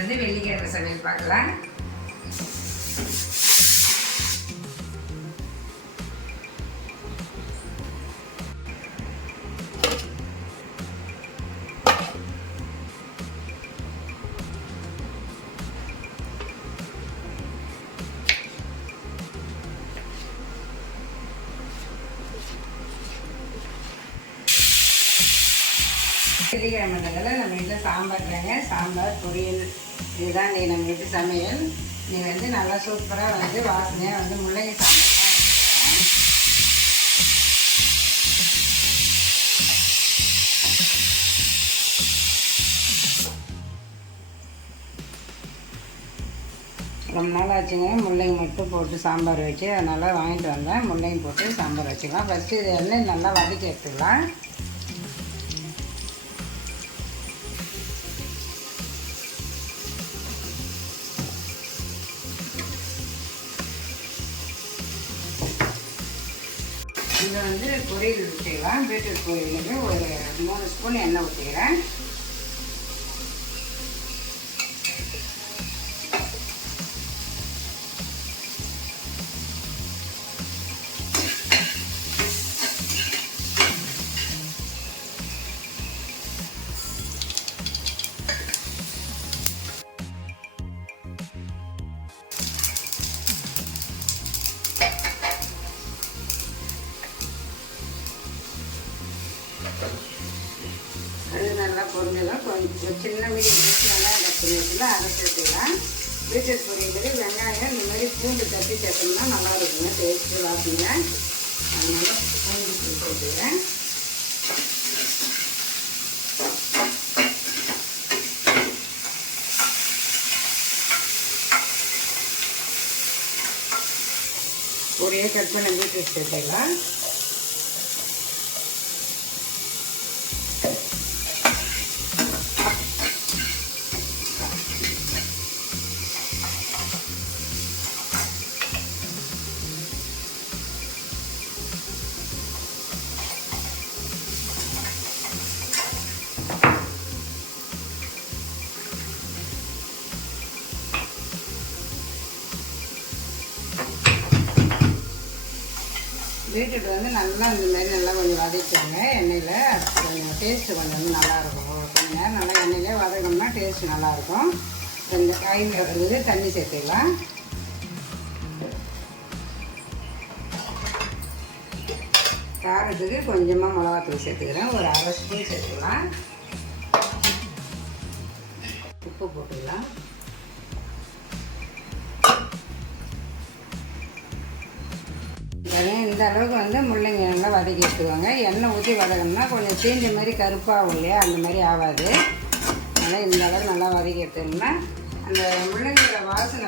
வந்து வெள்ளிக்கிழமை சமையல் பார்க்கலாம். வெள்ளிக்கிழமைன்றதால நம்ம வீட்டில் சாம்பார் தாங்க. சாம்பார் பொரியல் இதுதான் நீ நம்ம வீட்டு சமையல். நீ வந்து நல்லா சூப்பராக வந்து வாசனையாக வந்து முள்ளங்கி சாம்பார் ரொம்ப நாள் ஆச்சுங்க. முள்ளங்கி மட்டும் போட்டு சாம்பார் வச்சு அதனால் வாங்கிட்டு வந்தேன். முள்ளங்கி போட்டு சாம்பார் வச்சுக்கலாம். ஃபஸ்ட்டு இது எண்ணெய் நல்லா வதக்கி எடுத்துக்கலாம். இதில் வந்து பொரியல் ஊற்றிக்கலாம். பீட்ரூட் பொரியலுக்கு ஒரு 3 ஸ்பூன் எண்ணெய் ஊற்றிக்கிறேன். அது நல்லா பொரிஞ்சதும் கொஞ்சம் சின்ன மீடியம் நல்லா பொரியல அதை சேர்த்துக்கலாம். பீட்ரூட் பொரியலுக்கு வெங்காயம் இந்த மாதிரி பூண்டு தட்டி சேர்த்தோம்னா நல்லா இருக்குங்க, டேஸ்ட்டு வாசிங்க. அதனால பூண்டு சேர்த்துக்கிறேன். ஒரே கட் பண்ண பீட்ரூட் சேர்த்துக்கலாம். பீட்ரூட் வந்து நல்லா இந்த மாதிரி நல்லா கொஞ்சம் வதக்கிடுங்க எண்ணெயில். கொஞ்சம் டேஸ்ட்டு கொஞ்சம் வந்து நல்லாயிருக்கும். கொஞ்சம் நேரம் நல்லா எண்ணெயிலே வதக்கணும்னா டேஸ்ட்டு நல்லாயிருக்கும். கொஞ்சம் காயில் வந்து தண்ணி சேர்த்துக்கலாம். காரத்துக்கு கொஞ்சமாக மிளகாத்தூள் சேர்த்துக்கிறேன். ஒரு 1/2 ஸ்பூன் சேர்த்துக்கலாம். உப்பு போட்டுக்கலாம். இந்த அளவுக்கு வந்து முள்ளங்கி நல்லா வதக்கி எடுத்துக்குவாங்க. எண்ணெய் ஊற்றி வதக்கணும்னா கொஞ்சம் தீஞ்ச மாதிரி கருப்பாகும் இல்லையா, அந்த மாதிரி ஆகாது. அதனால் இந்த அளவுக்கு நல்லா வதக்கி எடுத்தோம்னா அந்த முள்ளங்கியோட வாசனை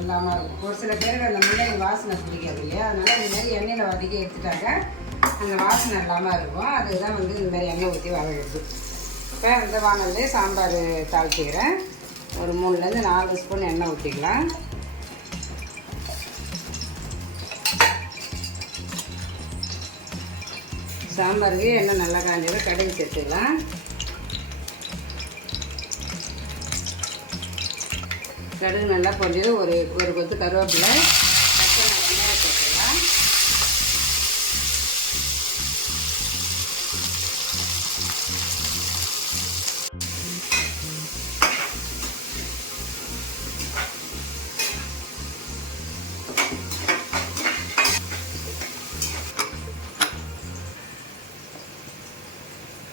இல்லாமல் இருக்கும். ஒரு சில பேருக்கு அந்த முள்ளங்கி வாசனை பிடிக்காது இல்லையா, அதனால் இந்த மாதிரி எண்ணெயில் வதக்கி எடுத்துட்டாங்க அந்த வாசனை இல்லாமல் இருக்கும். அதுதான் வந்து இந்த மாதிரி எண்ணெய் ஊற்றி வதக்கிடுது. இப்போ அந்த வானல்லே சாம்பார் தாளிச்சிக்கிறேன். ஒரு 3லேருந்து 4 ஸ்பூன் எண்ணெய் ஊற்றிக்கலாம். சாம்பாருக்கு எண்ணெய் நல்லா காஞ்சது கடுகு சேர்த்துக்கலாம். கடுகு நல்லா பொரிஞ்சது ஒரு கொத்து கருவேப்பிலை வெங்காயம் சேர்த்துக்கலாம்.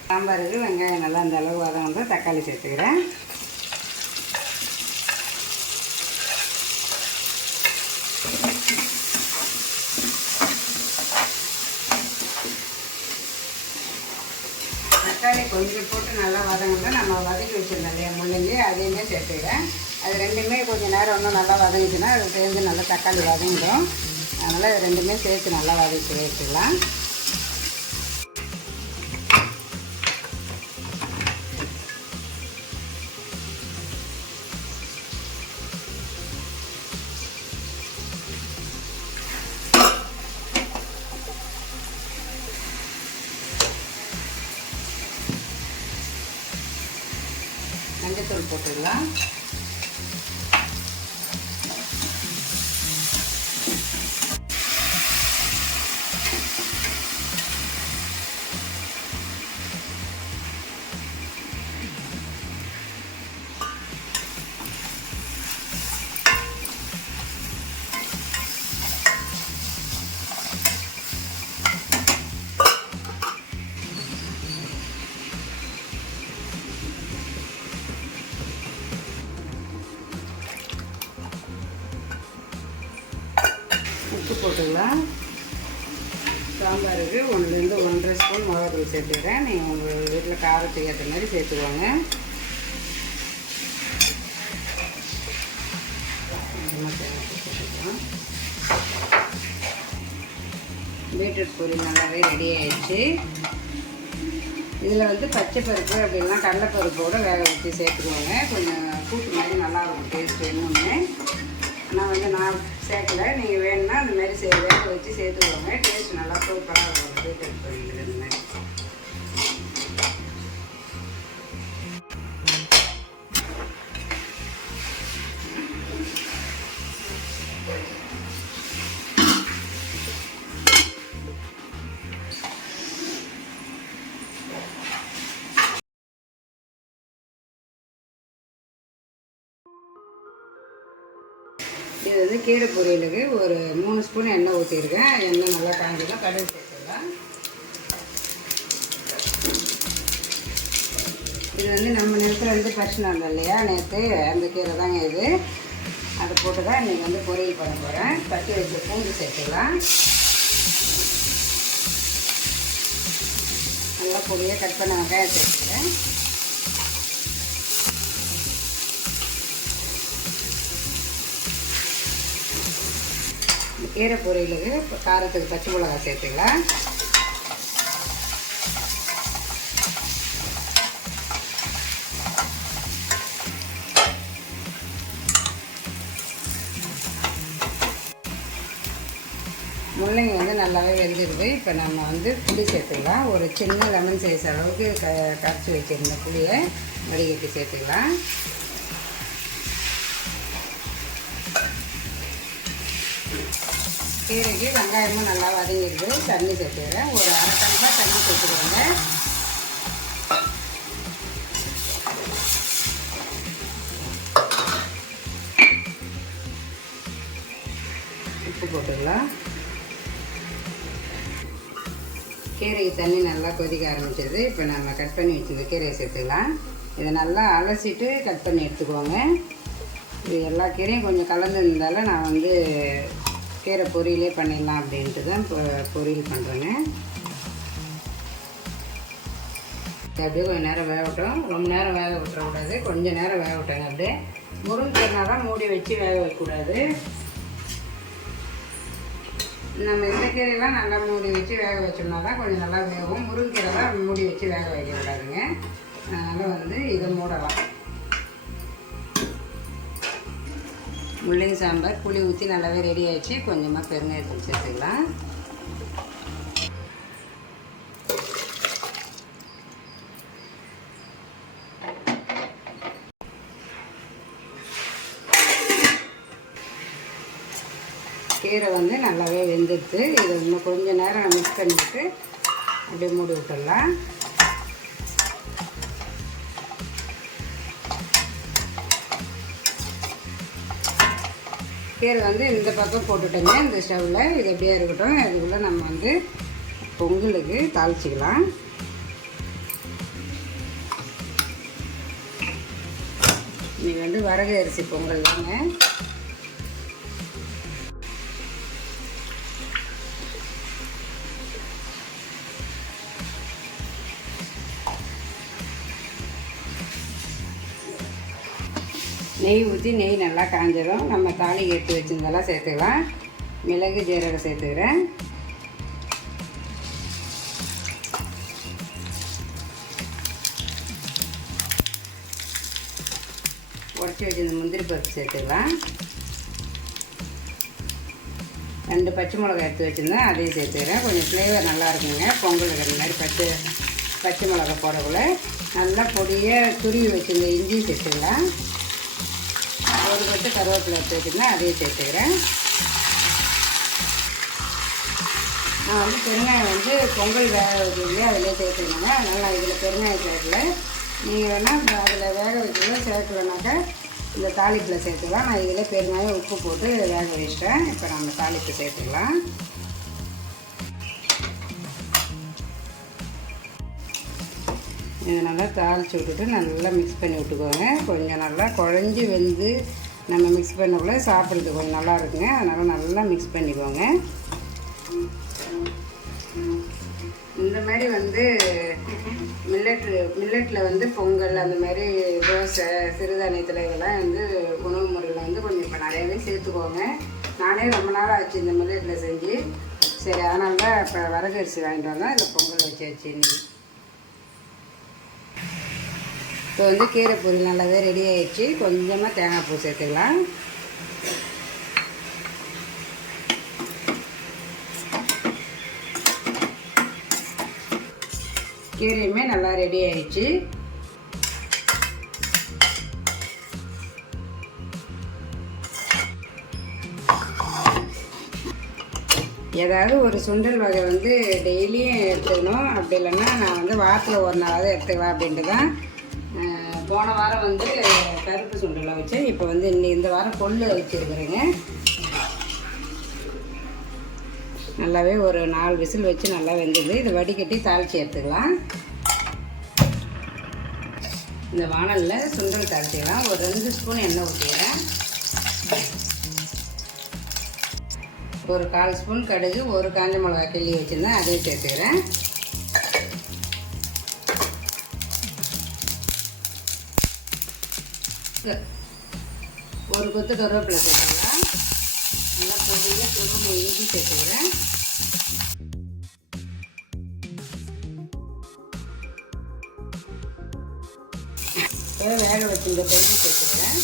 சாம்பாருக்கு வெங்காயம் நல்லா அந்த அளவு வதங்க தக்காளி சேர்த்துக்கிறேன். தக்காளி கொஞ்சம் போட்டு நல்லா வதங்கினா நம்ம வதக்கி வச்சுருந்தோம் இல்லையா முள்ளங்கி, அதையுமே சேர்த்துக்கிறேன். அது ரெண்டுமே கொஞ்சம் நேரம் இன்னும் நல்லா வதங்கிச்சுன்னா அது சேர்ந்து நல்லா தக்காளி வதங்கிடும். அதனால் இது ரெண்டுமே சேர்த்து நல்லா வதக்கி வச்சுக்கலாம். மஞ்சத்தூள் போட்டுடலாம். உப்பு போட்டுக்கலாம். சாம்பாருக்கு 1லேருந்து 1½ ஸ்பூன் மிளகாத்தூள் சேர்த்துக்கிறேன். நீங்கள் உங்கள் வீட்டில் காரத்துக்கு ஏற்ற மாதிரி சேர்த்துக்கோங்க. பீட்ரூட் பொரியல் நல்லாவே ரெடி ஆகிடுச்சு. இதில் வந்து பச்சை பருப்பு அப்படின்னா கடலைப்பருப்போடு வேக வச்சு சேர்த்துக்குவாங்க. கொஞ்சம் கூட்டு மாதிரி நல்லாயிருக்கும் டேஸ்ட் வேணும்னு. நான் சேர்க்கல. நீங்கள் வேணும்னா அந்த மாதிரி வேக வச்சு சேர்த்துக்குவாங்க. டேஸ்ட் நல்லா சூப்பராக இருக்கும் பீட்ரூட் பொரியல். இந்த மாதிரி இது வந்து கீரை பொரியலுக்கு ஒரு 3 ஸ்பூன் எண்ணெய் ஊற்றிருக்கேன். எண்ணெய் நல்லா காய்ஞ்சதும் கடுகு சேர்த்துக்கலாம். இது வந்து நம்ம நிலத்தில் வந்து பறிச்சுன்னு வந்தோம் இல்லையா நேற்று, அந்த கீரை தாங்க இது. அதை போட்டு தான் இன்றைக்கி வந்து பொரியல் பண்ண போகிறேன். தட்டி வச்சு பூண்டு சேர்த்துக்கலாம். நல்லா பொடியாக கட் பண்ண வெங்காயம் சேர்த்துக்கிறேன். கீரை பொரியலுக்கு காரத்துக்கு பச்சை மிளகாய் சேர்த்துக்கலாம். முள்ளங்கி வந்து நல்லாவே வெந்துடுது. இப்போ நம்ம வந்து புளி சேர்த்துக்கலாம். ஒரு சின்ன லெமன் சைஸ் அளவுக்கு கரைச்சி வச்சுருந்த புளியை வடிகட்டி சேர்த்துக்கலாம். கீரைக்கு வெங்காயமும் நல்லா வதங்கிடுது. தண்ணி சேர்த்துக்கிறேன். ஒரு அரை டம்ளர் தண்ணி சேர்த்துக்கோங்க. உப்பு போட்டுக்கலாம். கீரைக்கு தண்ணி நல்லா கொதிக்க ஆரம்பிச்சது. இப்போ நம்ம கட் பண்ணி வச்சுருந்த கீரையை சேர்த்துக்கலாம். இதை நல்லா அலசிட்டு கட் பண்ணி எடுத்துக்குவோங்க. இது எல்லா கீரையும் கொஞ்சம் கலந்து இருந்தாலும் நான் வந்து கீரை பொரியலே பண்ணிடலாம் அப்படின்ட்டு தான் இப்போ பொரியல் பண்ணுறேங்க. அப்படியே கொஞ்சம் நேரம் வேகட்டும். ரொம்ப நேரம் வேக விட்டுறக்கூடாது. கொஞ்சம் நேரம் வேக விட்டேங்க. அப்படியே முருங்கைக்கீரைனா தான் மூடி வச்சு வேக வைக்கக்கூடாது. நம்ம இந்த கீரையெல்லாம் நல்லா மூடி வச்சு வேக வச்சோம்னா தான் கொஞ்சம் நல்லா வேகும். முருங்கைக்கீரை தான் மூடி வச்சு வேக வைக்கக்கூடாதுங்க. அதனால் வந்து இதை மூடலாம். முள்ளங்கி சாம்பார் புளி ஊற்றி நல்லாவே ரெடி ஆகிடுச்சு. கொஞ்சமாக பெருங்காயத்தூள் சேர்த்துக்கலாம். கீரை வந்து நல்லாவே வெந்துடுது. இதை இன்னும் கொஞ்சம் நேரம் மிக்ஸ் பண்ணிவிட்டு அப்படியே மூடி விட்டுடலாம். கீரை வந்து இந்த பக்கம் போட்டுட்டோங்க இந்த ஸ்டவ்வில். இது எப்படியே இருக்கட்டும். அதுக்குள்ளே நம்ம வந்து பொங்கலுக்கு தாளிச்சிக்கலாம். இன்றைக்கி வந்து வரகு அரிசி பொங்கல் தாங்க. நெய் ஊற்றி நெய் நல்லா காஞ்சிடும். நம்ம தாலி எடுத்து வச்சுருந்தெல்லாம் சேர்த்துக்கலாம். மிளகு ஜீரகம் சேர்த்துக்கிறேன். உடச்சி வச்சுருந்த முந்திரி பருப்பு சேர்த்துக்கலாம். 2 பச்சை மிளகாய் எடுத்து வச்சுருந்தேன், அதையும் சேர்த்துக்கிறேன். கொஞ்சம் ஃப்ளேவர் நல்லா இருக்குங்க பொங்கல் இருக்கிற மாதிரி. பச்சை மிளகாய் போடக்குள்ள நல்லா பொடியாக துருவி வச்சுருந்த இஞ்சி சேர்த்துக்கலாம். ஒரு பட்டு கருவேப்பிலை எடுத்து வச்சுருந்தேன், அதையும் சேர்த்துக்கிறேன். நான் வந்து பெருங்காயம் வந்து பொங்கல் வேக வைக்கிறதுலேயே அதிலே சேர்த்துக்கணுங்க. அதனால் நான் இதில் பெருங்காயம் சேர்க்கல. நீங்கள் வேணால் அதில் வேக வைக்கிறதுல சேர்க்கலனாக்கா இந்த தாளிப்பில் சேர்த்துக்கலாம். நான் இதில் பெருங்காயம் உப்பு போட்டு வேக வச்சிட்டேன். இப்போ நம்ம தாளிப்பு சேர்த்துக்கலாம். இதை நல்லா தாளித்து விட்டுட்டு நல்லா மிக்ஸ் பண்ணி விட்டுக்கோங்க. கொஞ்சம் நல்லா குழஞ்சி வெந்து நம்ம மிக்ஸ் பண்ணக்குள்ள சாப்பிட்றதுக்கு கொஞ்சம் நல்லா இருக்குங்க. அதனால் நல்லா மிக்ஸ் பண்ணிக்கோங்க. இந்த மாதிரி வந்து மில்லட்டில் வந்து பொங்கல் அந்த மாதிரி தோசை சிறுதானியத்தில் இதெல்லாம் வந்து உணவு முறையில் வந்து கொஞ்சம் இப்போ நிறையவே சேர்த்துக்கோங்க. நானே ரொம்ப நாள் ஆச்சு இந்த மில்லட்டில் செஞ்சு. சரி, அதனால தான் இப்போ வரகரிசி வாங்கிட்டு வந்தோம். இதில் பொங்கல் வச்சாச்சு இன்னைக்கு. இப்போ வந்து கீரை பொரியல் நல்லாவே ரெடி ஆகிடுச்சு. கொஞ்சமாக தேங்காய் பூ சேர்த்துக்கலாம். கீரையுமே நல்லா ரெடி ஆயிடுச்சு. ஏதாவது ஒரு சுண்டல் வகை வந்து டெய்லியும் எடுத்துக்கணும். அப்படி இல்லைன்னா நான் வந்து வாரத்தில் ஒரு நாளாவது எடுத்துக்கலாம் அப்படின்ட்டு தான். போன வாரம் வந்து கருப்பு சுண்டலாக வச்சேன். இப்போ வந்து இந்த வாரம் கொள்ளு வச்சுருக்குறேங்க. நல்லாவே ஒரு 4 விசில் வச்சு நல்லா வெந்துடுது. இது வடிகட்டி தாளித்து எடுத்துக்கலாம். இந்த வானலில் சுண்டல் தாளிச்சிக்கலாம். ஒரு 2 ஸ்பூன் எண்ணெய் ஊற்றிக்கிறேன். ஒரு 1/4 ஸ்பூன் கடுகு, ஒரு காஞ்ச மிளகாய் கிள்ளி வச்சுருந்தேன், அதையும் சேர்த்துக்கிறேன். ஒரு கொத்து கருவேப்பிலை சேர்த்துக்கலாம். நல்லா பொடியாக துரும்பு இஞ்சி சேர்த்துக்கிறேன். வேக வச்சுருந்த கொள்ளு சேர்த்துக்கிறேன்.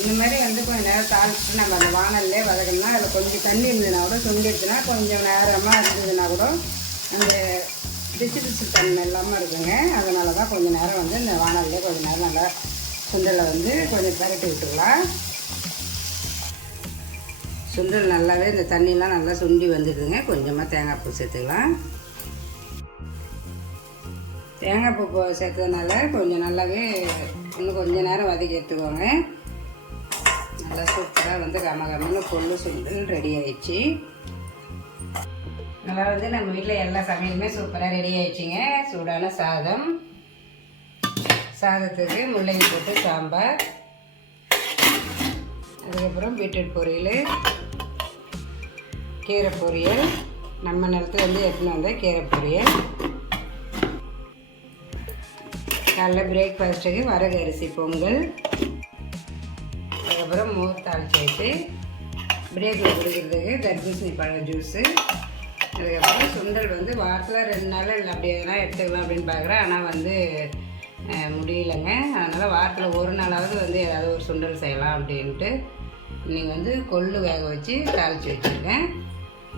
இந்த மாதிரி வந்து கொஞ்சம் நேரம் தாளிச்சுட்டு நம்ம அந்த வானல்லே வதக்கணும்னா அதில் கொஞ்சம் தண்ணி இருந்ததுன்னா கூட சுண்டிடுச்சுன்னா கொஞ்சம் நேரமாக இருந்ததுன்னா கூட அந்த டிச்சு தன்மை இல்லாமல் இருக்குங்க. அதனால தான் கொஞ்சம் நேரம் வந்து இந்த வானல்லே கொஞ்சம் நேரம் நல்லா சுண்டலை வந்து கொஞ்சம் பரட்டி விட்டுக்கலாம். சுண்டல் நல்லாவே இந்த தண்ணியெலாம் நல்லா சுண்டி வந்துடுதுங்க. கொஞ்சமாக தேங்காய் பூ சேர்த்துக்கலாம். தேங்காய் பூ சேர்த்ததுனால கொஞ்சம் நல்லாவே இன்னும் கொஞ்சம் நேரம் வதக்கி எடுத்துக்கோங்க. நல்லா சூப்பராக வந்து கமகமன்னு கொள்ளு சுண்டல் ரெடி ஆயிடுச்சு. நல்லா வந்து நம்ம வீட்டில் எல்லா சமையலுமே சூப்பராக ரெடி ஆயிடுச்சுங்க. சூடான சாதம், சாதத்துக்கு முள்ளங்கி போட்டு சாம்பார், அதுக்கப்புறம் பீட்ரூட் பொரியல், கீரை பொரியல், நம்ம நிலத்துல வந்து எடுத்துன்னு வந்த கீரை பொரியல், காலைல பிரேக்ஃபாஸ்ட்டுக்கு வரகு அரிசி பொங்கல், அதுக்கப்புறம் மோர் தாளிச்சாச்சு, பிரேக்கில் குடிக்கிறதுக்கு தர்பூசணி பழம் ஜூஸு, அதுக்கப்புறம் சுண்டல் வந்து வாரத்தில் 2 நாள் இல்லை அப்படி எதனா எடுத்துக்கலாம் அப்படின்னு பார்க்குறேன். ஆனால் வந்து முடியலைங்க. அதனால் வாரத்தில் ஒரு நாளாவது வந்து ஏதாவது ஒரு சுண்டல் செய்யலாம் அப்படின்ட்டு இன்றைக்கி வந்து கொள்ளு வேக வச்சு தாளித்து வச்சுருக்கேன்.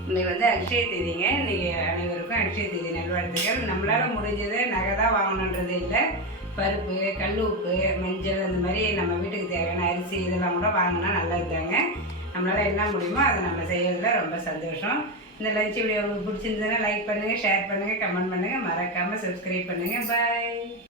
இன்றைக்கி வந்து அக்ஷய தீதிங்க. இன்றைக்கி அனைவருக்கும் அக்ஷய தீதி நல்வாழ்த்துக்கள். நம்மளால் முடிஞ்சதை நகை தான் வாங்கணுன்றது இல்லை. பருப்பு, கல் உப்பு, மஞ்சள் அந்த மாதிரி நம்ம வீட்டுக்கு தேவையான அரிசி இதெல்லாம் கூட வாங்கினா நல்லது தாங்க. நம்மளால் என்ன முடியுமோ அதை நம்ம செய்யறதுல ரொம்ப சந்தோஷம். இந்த லஞ்ச் வீடியோ உங்களுக்கு பிடிச்சிருந்ததுன்னா லைக் பண்ணுங்கள், ஷேர் பண்ணுங்கள், கமெண்ட் பண்ணுங்கள், மறக்காமல் சப்ஸ்கிரைப் பண்ணுங்கள். பாய்.